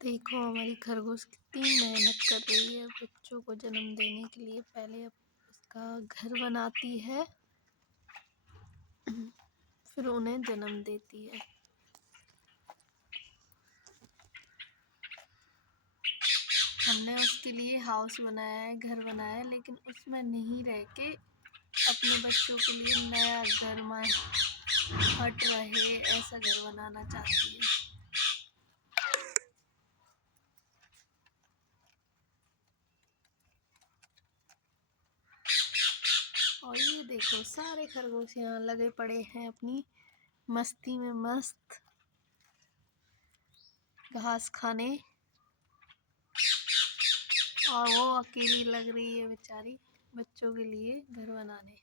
देखो हमारी खरगोश कितनी मेहनत कर रही है बच्चों को जन्म देने के लिए। पहले अब उसका घर बनाती है, फिर उन्हें जन्म देती है। हमने उसके लिए हाउस बनाया है, घर बनाया है, लेकिन उसमें नहीं रह के अपने बच्चों के लिए नया घर में हट रहे ऐसा घर बनाना चाहती है। और ये देखो सारे खरगोश यहाँ लगे पड़े हैं अपनी मस्ती में मस्त, घास खाने। और वो अकेली लग रही है बेचारी बच्चों के लिए घर बनाने।